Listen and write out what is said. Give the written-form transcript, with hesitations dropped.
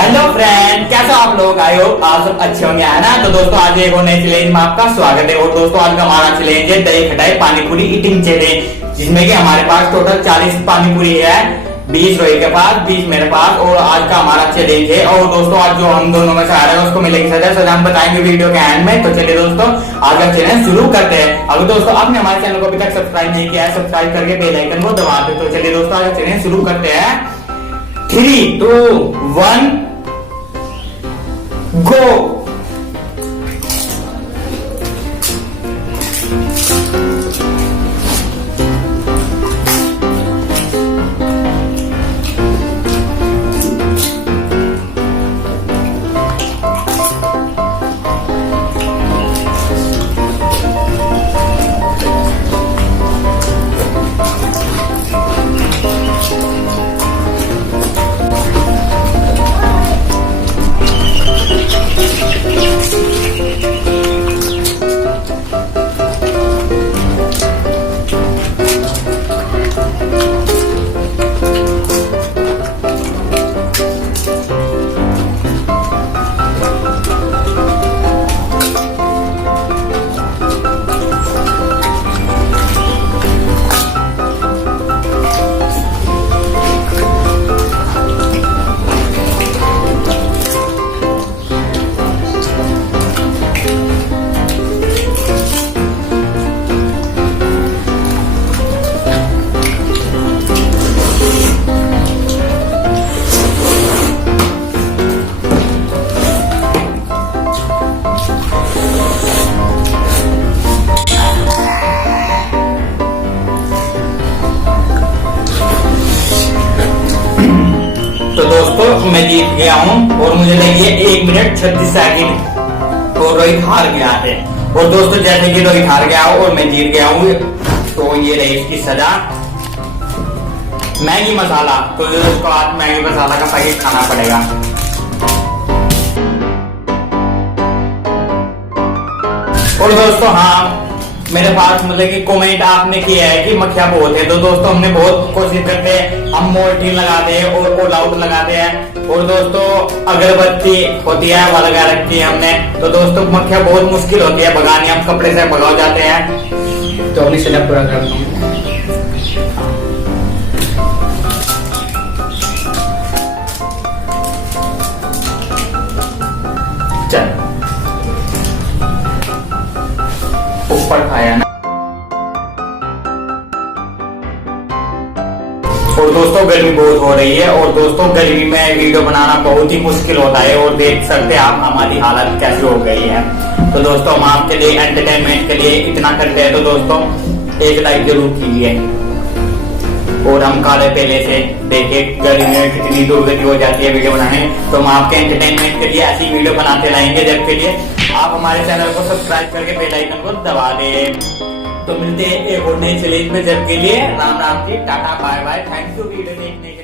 Hello friend, कैसे आप लोग? आई होप आप सब अच्छे होंगे, है ना। तो दोस्तों आज एक और नए चैलेंज में आपका स्वागत है। और दोस्तों आज का हमारा चैलेंज है दही खटाई पानी पूरी ईटिंग चैलेंज, जिसमें कि हमारे पास टोटल 40 पानी पूरी है, 20 रोहित के पास, 20 मेरे पास। और आज का हमारा चैलेंज है। और दोस्तों आज जो हम दोनों में से आ रहा है उसको मिलेगी सजा हम बताएंगे वीडियो के एंड में। तो चलिए दोस्तों आज का चैलेंज शुरू करते हैं। अगर दोस्तों आपने हमारे चैनल को अभी तक सब्सक्राइब नहीं किया है, सब्सक्राइब करके बेल आइकन को दबा दे। तो चलिए दोस्तों आज का चैलेंज शुरू करते हैं। 3, 2, 1 गो। तो दोस्तों मैं जीत गया हूँ और मुझे लगी है 1 मिनट 36 सेकंड और रोहित हार गया है। और दोस्तों जैसे कि रोहित हार गया और मैं जीत गया हूँ, तो ये रही इसकी सजा, मैगी मसाला। तो उसको आज मैगी मसाला का पैकेट खाना पड़ेगा। और दोस्तों हाँ, मेरे पास मतलब कि कमेंट आपने किया है कि मक्खियां बहुत है। तो दोस्तों हमने बहुत कोशिश करते हैं, हम मोर्टीन लगाते हैं और ऑल आउट लगाते हैं। और दोस्तों अगरबत्ती होती है वो लगा रखी है हमने। तो दोस्तों मक्खियां बहुत मुश्किल होती है भगानी, हम कपड़े से भगा जाते हैं। तो अपनी सजा पूरा करता हूँ। चल ऊपर खाया ना। और दोस्तों गर्मी बहुत हो रही है और दोस्तों गर्मी में वीडियो बनाना बहुत ही मुश्किल होता है। और देख सकते हैं आप हमारी हालत कैसी हो गई है। तो दोस्तों हम आपके लिए एंटरटेनमेंट के लिए इतना करते हैं, तो दोस्तों एक लाइक जरूर कीजिए। और हम काले पहले से देखिए गर्मी में कितनी दुर्गति हो जाती है वीडियो बनाने। तो हम आपके एंटरटेनमेंट के लिए ऐसी वीडियो बनाते रहेंगे, जबके लिए आप हमारे चैनल को सब्सक्राइब करके बेल आइकन को दबा दें। तो मिलते हैं एक और नए चैलेंज में, जब के लिए Ram Ram ji, tata bye bye, thank you video देखने के लिए।